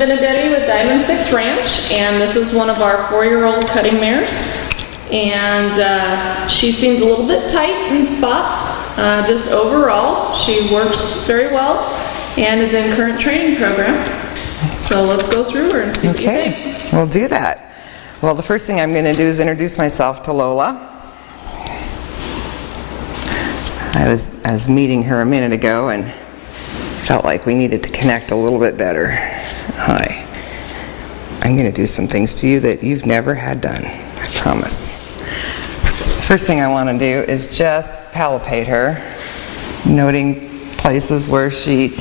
Benedetti with Diamond 6 Ranch, and this is one of our 4-year-old cutting mares. And she seems a little bit tight in spots. Just overall, she works very well and is in current training program. So let's go through her and see what you think. Okay, we'll do that. Well, the first thing I'm going to do is introduce myself to Lola. I was meeting her a minute ago and felt like we needed to connect a little bit better. Hi. I'm going to do some things to you that you've never had done, I promise. First thing I want to do is just palpate her, noting places where she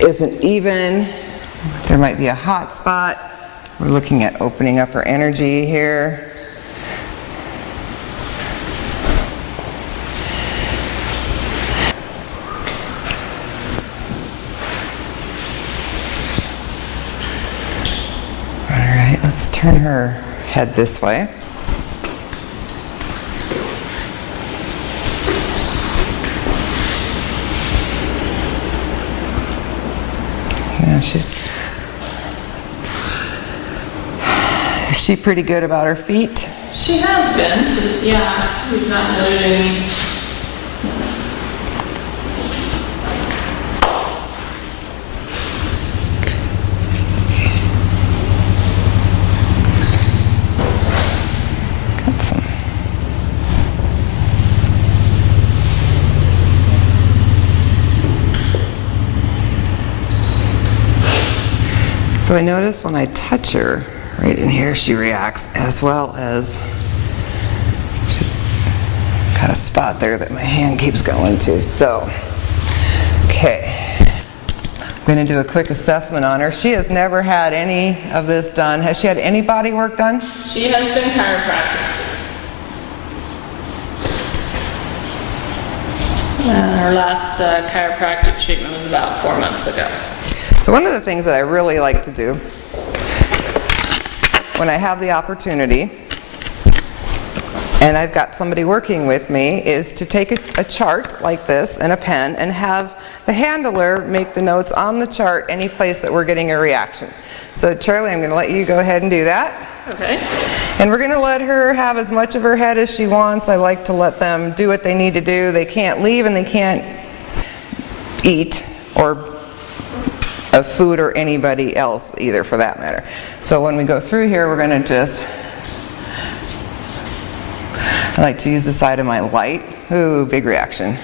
isn't even. There might be a hot spot. We're looking at opening up her energy here. Let's turn her head this way. Yeah, is she pretty good about her feet? She has been, but yeah, we've not noted any. So I notice when I touch her, right in here, she reacts, as well as she's got a spot there that my hand keeps going to. So, okay. I'm going to do a quick assessment on her. She has never had any of this done. Has she had any body work done? She has been chiropractic. Her last chiropractic treatment was about 4 months ago. So one of the things that I really like to do when I have the opportunity, and I've got somebody working with me, is to take a chart like this and a pen and have the handler make the notes on the chart any place that we're getting a reaction. So Charlie, I'm going to let you go ahead and do that. Okay. And we're going to let her have as much of her head as she wants. I like to let them do what they need to do. They can't leave and they can't eat or of food or anybody else either, for that matter. So when we go through here, we're going to just, I like to use the side of my light. Ooh, big reaction.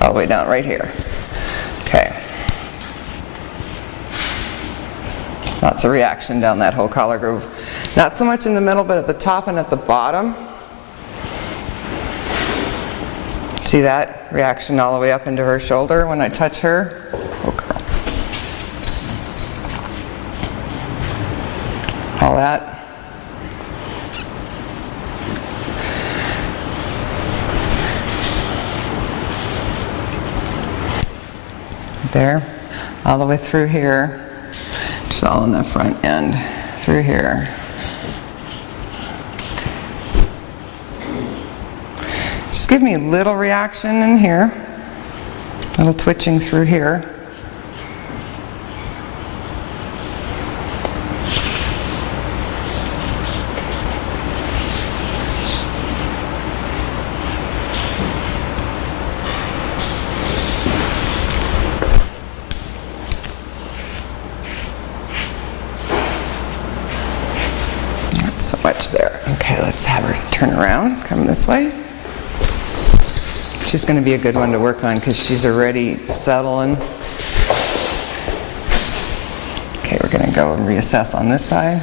All the way down right here. Okay. Lots of reaction down that whole collar groove. Not so much in the middle, but at the top and at the bottom. See that reaction all the way up into her shoulder when I touch her? Oh, girl. All that. There, all the way through here, just all in the front end, through here. Just give me a little reaction in here, a little twitching through here. So much there. Okay, let's have her turn around, come this way. She's going to be a good one to work on because she's already settling. Okay, we're going to go and reassess on this side.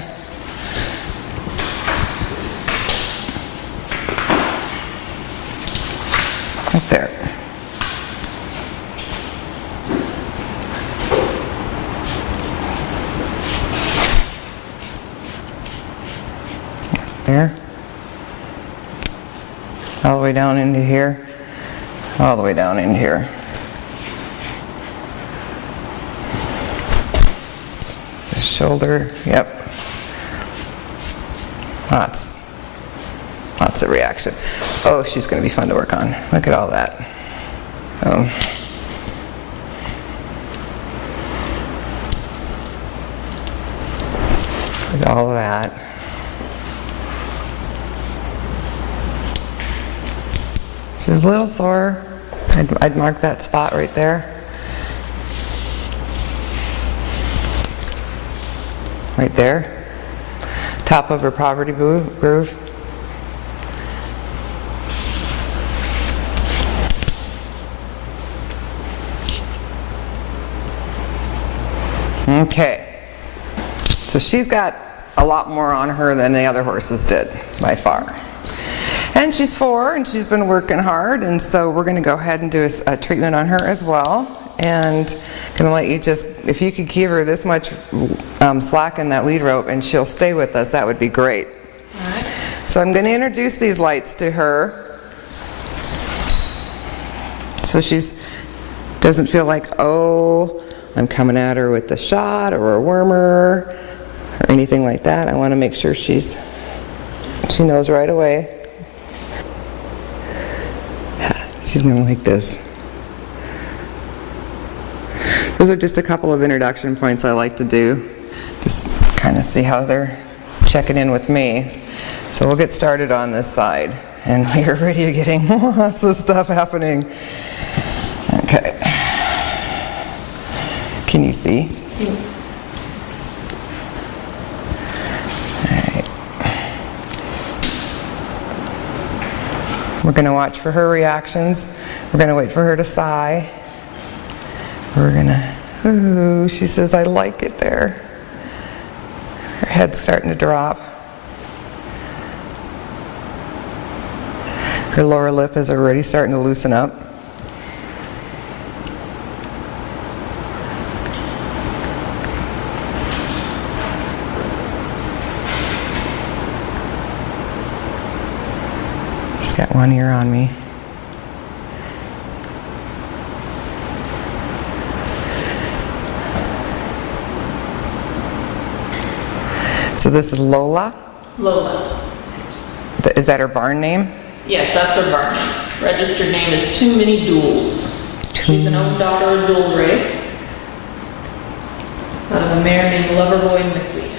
Right there. There. All the way down into here. All the way down in here. The shoulder, yep. Lots of reaction. Oh, she's going to be fun to work on. Look at all that. with all of that. She's a little sore. I'd mark that spot right there. Right there. Top of her poverty groove. Okay. So she's got a lot more on her than the other horses did, by far. And she's 4, and she's been working hard, and so we're going to go ahead and do a treatment on her as well. And going to let you just, if you could give her this much slack in that lead rope and she'll stay with us, that would be great. All right. So I'm going to introduce these lights to her so she's doesn't feel like, oh, I'm coming at her with a shot or a wormer or anything like that. I want to make sure she knows right away. She's going to like this. Those are just a couple of introduction points I like to do. Just kind of see how they're checking in with me. So we'll get started on this side. And we are already getting lots of stuff happening. Okay. Can you see? All right. We're going to watch for her reactions. We're going to wait for her to sigh. We're going to, ooh, she says, I like it there. Her head's starting to drop. Her lower lip is already starting to loosen up. She's got one ear on me. So this is Lola? Lola. Is that her barn name? Yes, that's her barn name. Registered name is Too Many Duels. She's an own daughter of Duel Ray. Out of a mare named Loverboy Missy.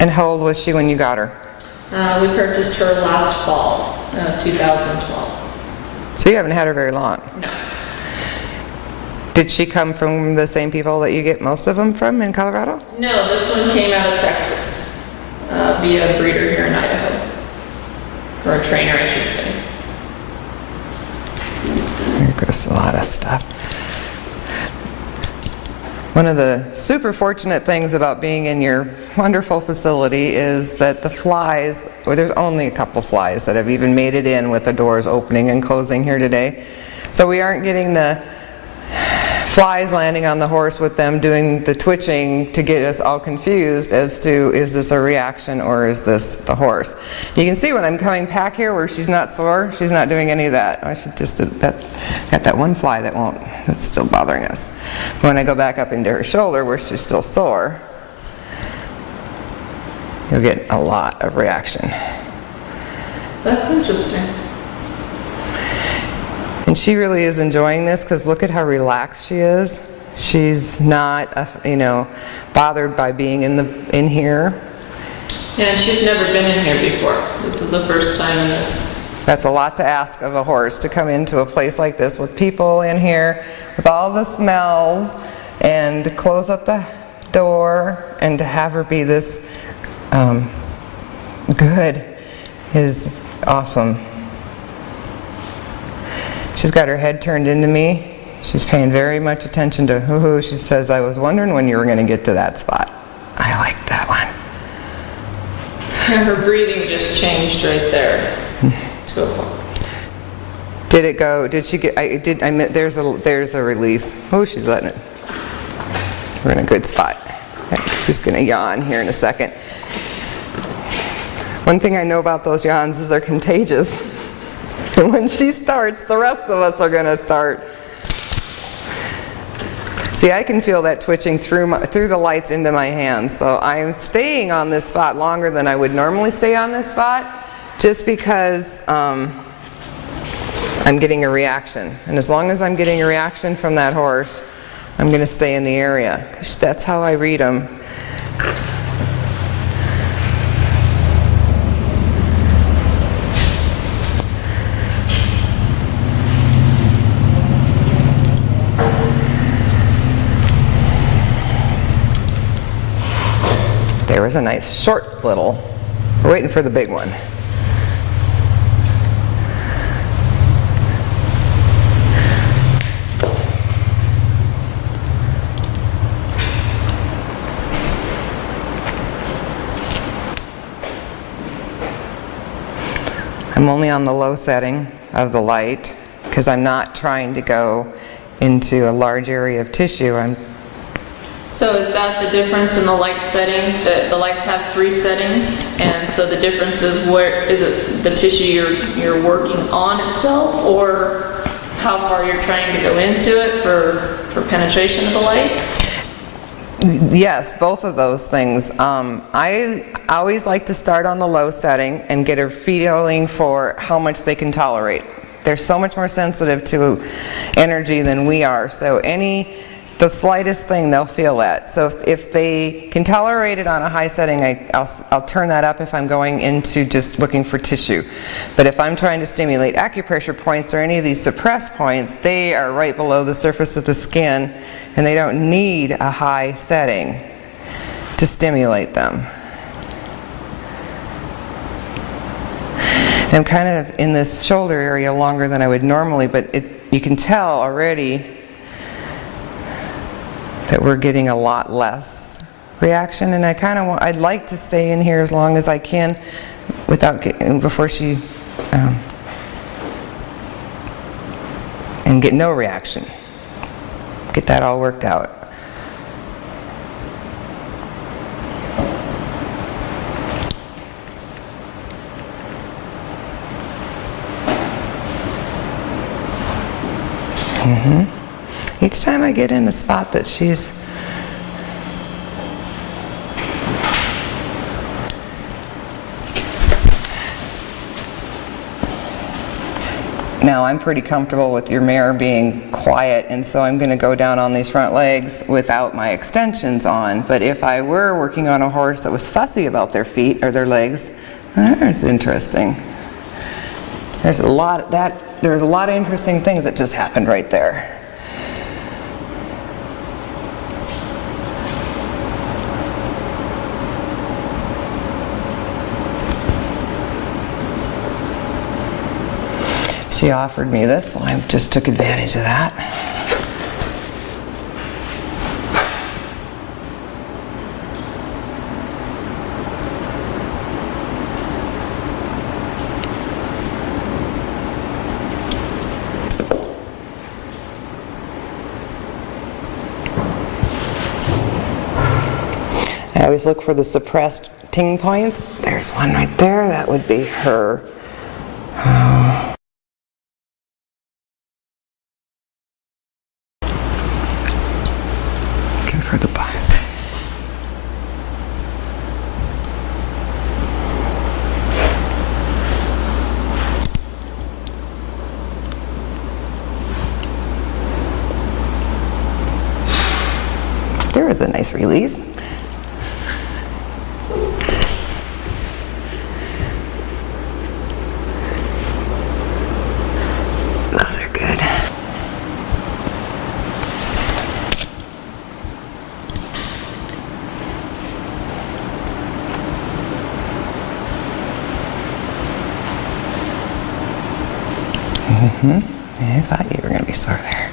And how old was she when you got her? We purchased her last fall, 2012. So you haven't had her very long. No. Did she come from the same people that you get most of them from in Colorado? No, this one came out of Texas via a breeder here in Idaho. Or a trainer, I should say. Here goes a lot of stuff. One of the super fortunate things about being in your wonderful facility is that the flies, well, there's only a couple flies that have even made it in with the doors opening and closing here today. So we aren't getting the flies landing on the horse with them doing the twitching to get us all confused as to, is this a reaction or is this the horse? You can see when I'm coming back here where she's not sore, she's not doing any of that. I should just, got that one fly that's still bothering us. But when I go back up into her shoulder where she's still sore, you'll get a lot of reaction. That's interesting. And she really is enjoying this because look at how relaxed she is. She's not, bothered by being in here. Yeah, she's never been in here before. This is the first time in this. That's a lot to ask of a horse, to come into a place like this with people in here, with all the smells, and to close up the door, and to have her be this good is awesome. She's got her head turned into me. She's paying very much attention to who. She says, I was wondering when you were going to get to that spot. I like that one. Yeah, her breathing just changed right there to a point. Did it go, did she get, there's a release. Oh, she's letting it. We're in a good spot. She's going to yawn here in a second. One thing I know about those yawns is they're contagious. And when she starts, the rest of us are going to start. See, I can feel that twitching through the lights into my hands. So I'm staying on this spot longer than I would normally stay on this spot, just because I'm getting a reaction. And as long as I'm getting a reaction from that horse, I'm going to stay in the area. 'Cause that's how I read them. There was a nice short little. We're waiting for the big one. I'm only on the low setting of the light because I'm not trying to go into a large area of tissue. So is that the difference in the light settings? That the lights have 3 settings, and so the difference is where is it the tissue you're working on itself, or how far you're trying to go into it for penetration of the light? Yes, both of those things. I always like to start on the low setting and get a feeling for how much they can tolerate. They're so much more sensitive to energy than we are, so the slightest thing they'll feel that. So if they can tolerate it on a high setting, I'll turn that up if I'm going into just looking for tissue. But if I'm trying to stimulate acupressure points or any of these suppressed points, they are right below the surface of the skin and they don't need a high setting to stimulate them. And I'm kind of in this shoulder area longer than I would normally, but you can tell already that we're getting a lot less reaction, and I'd like to stay in here as long as I can before she and get no reaction. Get that all worked out. Each time I get in a spot that she's now I'm pretty comfortable with your mare being quiet, and so I'm going to go down on these front legs without my extensions on. But if I were working on a horse that was fussy about their feet or their legs, that's interesting. There's a lot of interesting things that just happened right there. She offered me this, so I just took advantage of that. I always look for the suppressed ting points. There's one right there. That would be her. Give her the bottom. There was a nice release. Those are good. I thought you were going to be sore there.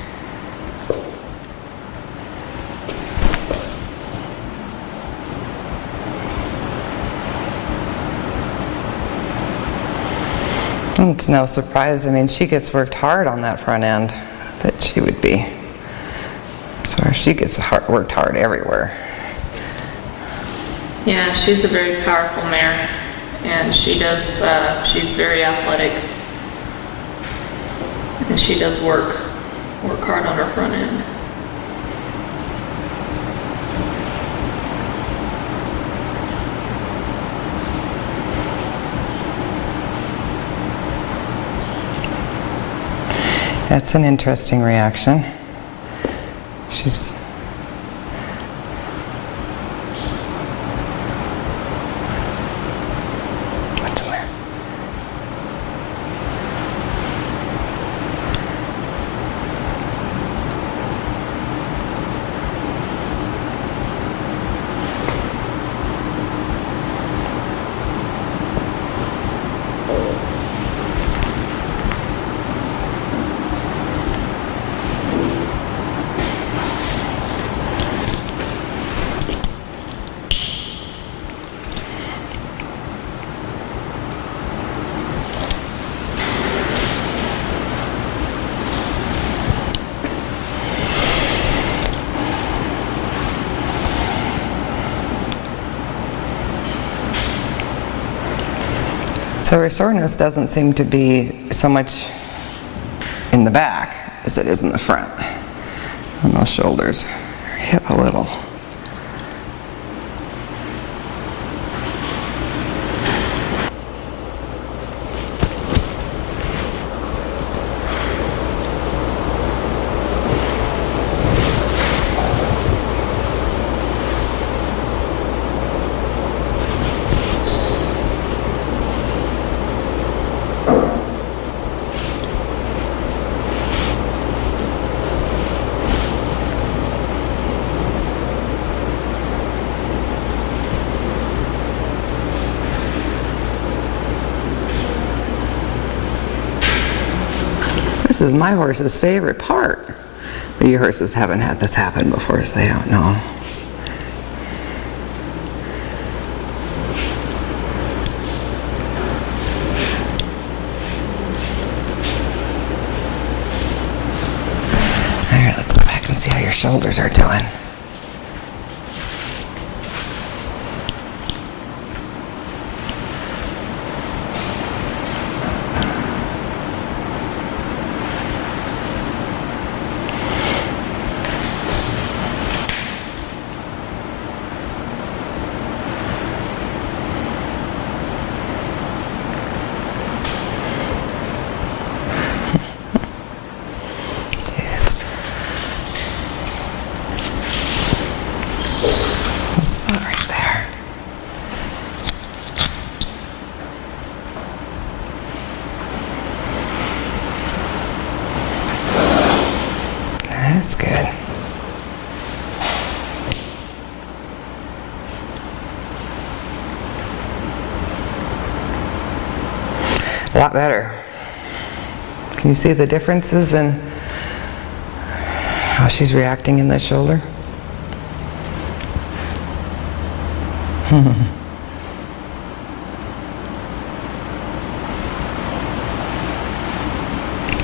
It's no surprise. I mean, she gets worked hard on that front end, that she would be. So she gets worked hard everywhere. Yeah, she's a very powerful mare, and she does. She's very athletic, and she does work hard on her front end. That's an interesting reaction. She's what's the matter? So her soreness doesn't seem to be so much in the back as it is in the front, on those shoulders, her hip a little. This is my horse's favorite part. But your horses haven't had this happen before, so they don't know. All right, let's go back and see how your shoulders are doing. Spot right there. That's good. A lot better. Can you see the differences in how she's reacting in the shoulder?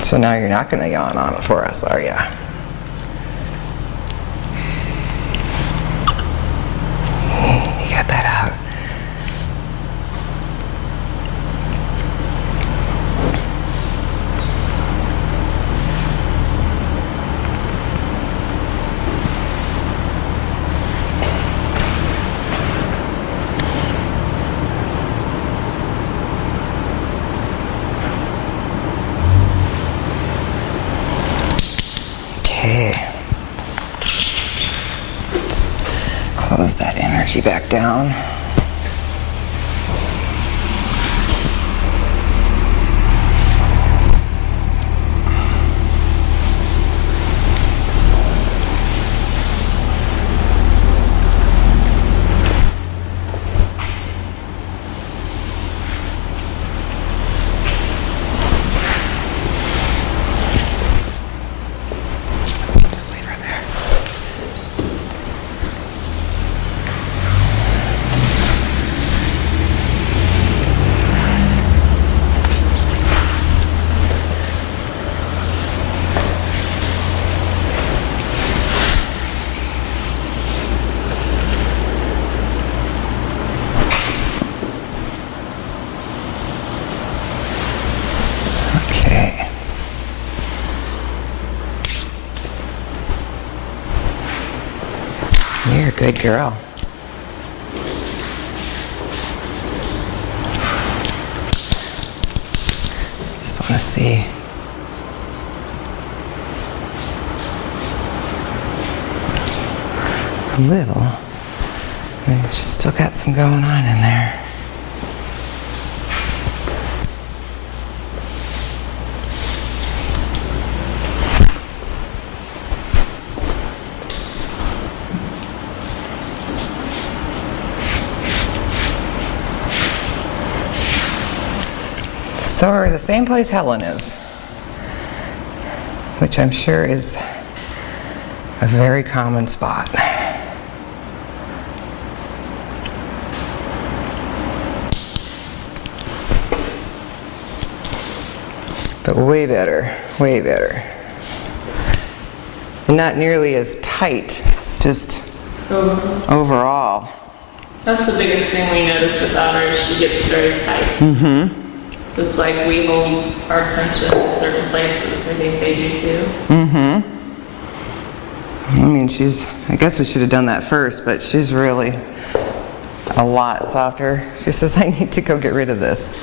So now you're not going to yawn on it for us, are you? You got that out. Okay. Let's close that energy back down. Okay. You're a good girl. Just want to see. A little. I mean, she's still got some going on in there. So we're the same place Helen is, which I'm sure is a very common spot. But way better, way better. And not nearly as tight, just overall. That's the biggest thing we notice about her, is she gets very tight. Mm-hmm. Just like we hold our attention in certain places, I think they do too. I mean, I guess we should have done that first, but she's really a lot softer. She says, I need to go get rid of this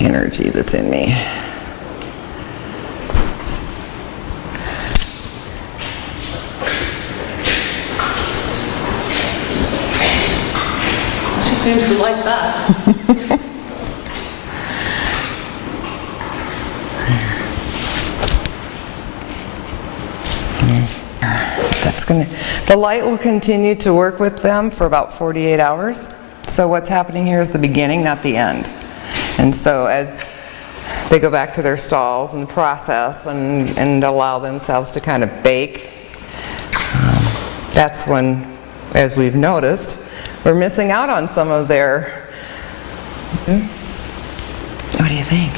energy that's in me. She seems to like that. The light will continue to work with them for about 48 hours. So what's happening here is the beginning, not the end. And so as they go back to their stalls and process and allow themselves to kind of bake, that's when, as we've noticed, we're missing out on some of their... What do you think?